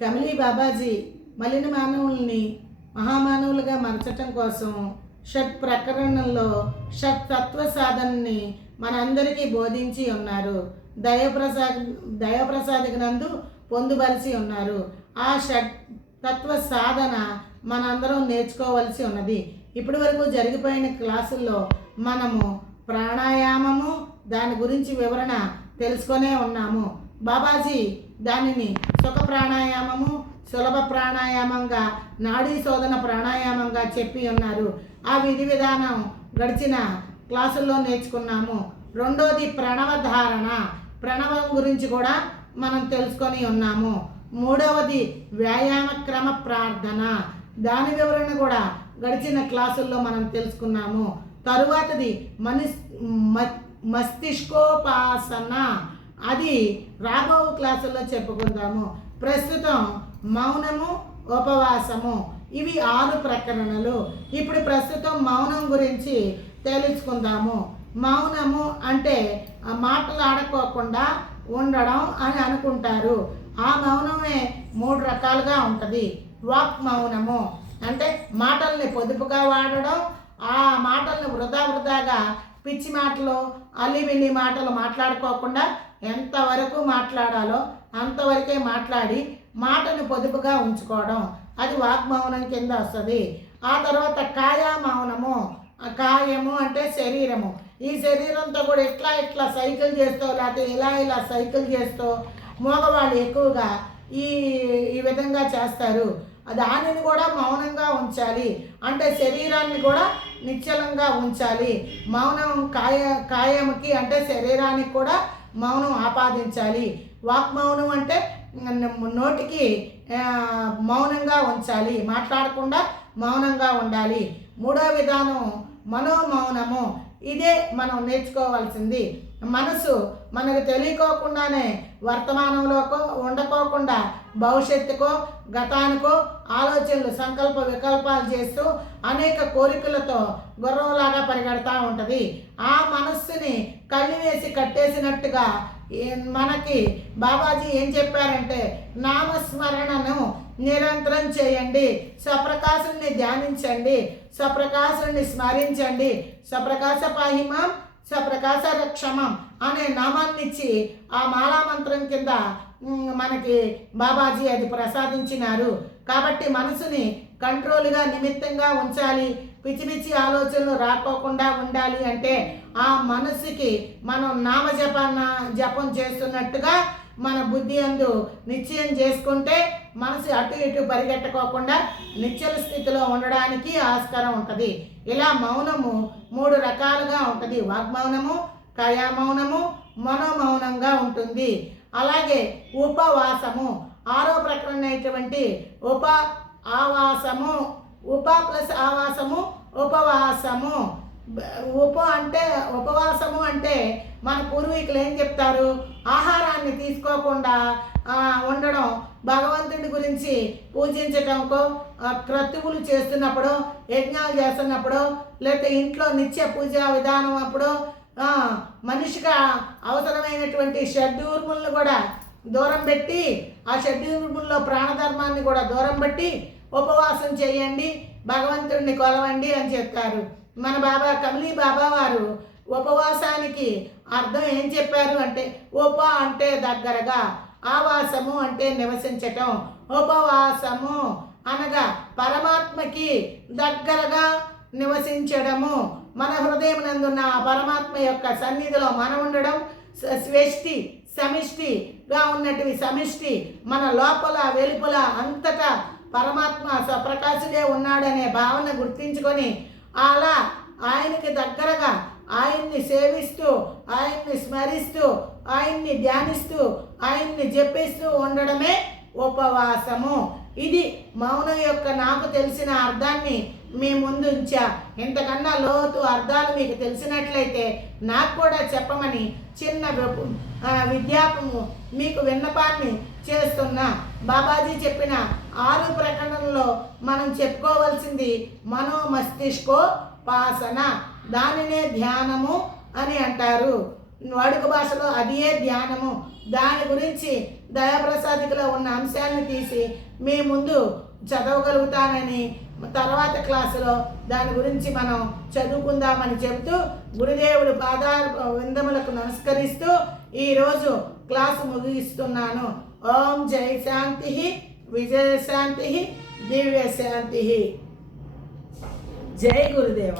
కమలీ బాబాజీ మలిన మానవుల్ని మహామానవులుగా మార్చటం కోసం షట్ ప్రకరణంలో షట్ తత్వ సాధనని మనందరికీ బోధించి ఉన్నారు. దైవప్రసాదికి నందు పొందుపరిచి ఉన్నారు. ఆ షట్ తత్వ సాధన మనందరం నేర్చుకోవలసి ఉన్నది. ఇప్పటి వరకు జరిగిపోయిన క్లాసుల్లో మనము ప్రాణాయామము దాని గురించి వివరణ తెలుసుకొనే ఉన్నాము. బాబాజీ దానిని సుఖ ప్రాణాయామము, సులభ ప్రాణాయామంగా, నాడీ శోధన ప్రాణాయామంగా చెప్పి ఉన్నారు. ఆ విధి విధానం గడిచిన క్లాసుల్లో నేర్చుకున్నాము. రెండోది ప్రణవ ధారణ, ప్రణవం గురించి కూడా మనం తెలుసుకొని ఉన్నాము. మూడవది వ్యాయామ క్రమ ప్రార్థన, దాని వివరణ కూడా గడిచిన క్లాసుల్లో మనం తెలుసుకున్నాము. తరువాతది మస్తిష్కోపాసన, అది రాబో క్లాసుల్లో చెప్పుకుందాము. ప్రస్తుతం మౌనము, ఉపవాసము, ఇవి 6 ప్రకరణలు. ఇప్పుడు ప్రస్తుతం మౌనం గురించి తెలుసుకుందాము. మౌనము అంటే మాటలాడుకోకుండా ఉండడం అని అనుకుంటారు. ఆ మౌనమే 3 రకాలుగా ఉంటుంది. వాక్ మౌనము అంటే మాటల్ని పొదుపుగా వాడడం, ఆ మాటల్ని వృధాగా పిచ్చి మాటలు, అల్లిబిల్లి మాటలు మాట్లాడుకోకుండా ఎంతవరకు మాట్లాడాలో అంతవరకే మాట్లాడి మాటను పొదుపుగా ఉంచుకోవడం, అది వాగ్మౌనం కింద వస్తుంది. ఆ తర్వాత కాయా మౌనము, కాయము అంటే శరీరము. ఈ శరీరంతో కూడా ఇట్లా సైకిల్ చేస్తూ, లేకపోతే ఇలా సైకిల్ చేస్తూ మగవాళ్ళు ఎక్కువగా ఈ విధంగా చేస్తారు. దానిని కూడా మౌనంగా ఉంచాలి. అంటే శరీరాన్ని కూడా నిశ్చలంగా ఉంచాలి. మౌనం కాయముకి అంటే శరీరానికి కూడా మౌనం ఆపాదించాలి. వాక్మౌనం అంటే నోటికి మౌనంగా ఉంచాలి, మాట్లాడకుండా మౌనంగా ఉండాలి. మూడో విధానం మనోమౌనము, ఇదే మనం నేర్చుకోవాల్సింది. మనసు మనకు తెలియకోకుండానే వర్తమానంలోకో ఉండకోకుండా భవిష్యత్తుకో గతానికో ఆలోచనలు, సంకల్ప వికల్పాలు చేస్తూ అనేక కోరికలతో గుర్రంలాగా పరిగెడతా ఉంటుంది. ఆ మనస్సుని కళ్ళు వేసి కట్టేసినట్టుగా మనకి బాబాజీ ఏం చెప్పారంటే, నామస్మరణను నిరంతరం చేయండి, స్వప్రకాశుని ధ్యానించండి, స్వప్రకాశుని స్మరించండి, స్వప్రకాశ పాహిమాం స్వప్రకాశ రక్షమం అనే నామాన్ని ఇచ్చి ఆ మాలామంత్రం కింద మనకి బాబాజీ అది ప్రసాదించినారు. కాబట్టి మనసుని కంట్రోల్గా నిమిత్తంగా ఉంచాలి. పిచ్చి ఆలోచనలు రాకోకుండా ఉండాలి అంటే ఆ మనసుకి మనం జపం చేస్తున్నట్టుగా మన బుద్ధి అందు నిశ్చయం చేసుకుంటే మనసు అటు ఇటు పరిగెట్టుకోకుండా నిశ్చల స్థితిలో ఉండడానికి ఆస్కారం ఉంటుంది. ఇలా మౌనము 3 రకాలుగా ఉంటుంది. వాగ్మౌనము, కాయామౌనము, మనోమౌనంగా ఉంటుంది. అలాగే ఉపవాసము, 6వ ప్రకరణ అయినటువంటి ఆవాసము, ఉప ప్లస్ ఆవాసము, ఉపవాసము. ఉపవాసము అంటే మన పూర్వీకులు ఏం చెప్తారు, ఆహారాన్ని తీసుకోకుండా ఉండడం, భగవంతుడి గురించి పూజించటంకో, క్రతువులు చేస్తున్నప్పుడు, యజ్ఞాలు చేస్తున్నప్పుడు, లేకపోతే ఇంట్లో నిత్య పూజా విధానం అప్పుడు మనిషిగా అవసరమైనటువంటి షడ్యూర్ములను కూడా దూరం పెట్టి, ఆ షడ్యూర్ముల్లో ప్రాణధర్మాన్ని కూడా దూరం పెట్టి ఉపవాసం చేయండి, భగవంతుడిని కొలవండి అని చెప్తారు. మన కమలీ బాబా వారు ఉపవాసానికి అర్థం ఏం చెప్పారు అంటే, ఉప అంటే దగ్గరగా, ఆవాసము అంటే నివసించటం. ఉపవాసము అనగా పరమాత్మకి దగ్గరగా నివసించడము, మన హృదయం నందున్న పరమాత్మ యొక్క సన్నిధిలో మనం ఉండడం. సమిష్టిగా ఉన్నటివి సమిష్టి, మన లోపల వెలుపల అంతటా పరమాత్మ స్వప్రకాశుడే ఉన్నాడనే భావన గుర్తించుకొని అలా ఆయనకి దగ్గరగా ఆయన్ని సేవిస్తూ, ఆయన్ని స్మరిస్తూ, ఆయన్ని ధ్యానిస్తూ, ఆయన్ని జపిస్తూ ఉండడమే ఉపవాసము. ఇది మౌనం యొక్క నాకు తెలిసిన అర్థాన్ని మీ ముందు ఉంచా. ఇంతకన్నా లోతు అర్థాలు మీకు తెలిసినట్లయితే నాకు కూడా చెప్పమని చిన్న విజ్ఞాపము మీకు విన్నపాన్ని చేస్తున్నా. బాబాజీ చెప్పిన 6 ప్రకటనలో మనం చెప్పుకోవాల్సింది మనోమస్తిష్కోపాసన, దానినే ధ్యానము అని అంటారు. వాడుక భాషలో అదే ధ్యానము. దాని గురించి దయాప్రసాదికలో ఉన్న అంశాన్ని తీసి మీ ముందు చదవగలుగుతానని తర్వాత క్లాసులో దాని గురించి మనం చదువుకుందామని చెబుతూ గురుదేవుడు విందములకు నమస్కరిస్తూ ఈరోజు క్లాసు ముగిస్తున్నాను. ఓం జై శాంతి, విజయ శాంతి, దివ్య శాంతి. జై గురుదేవ.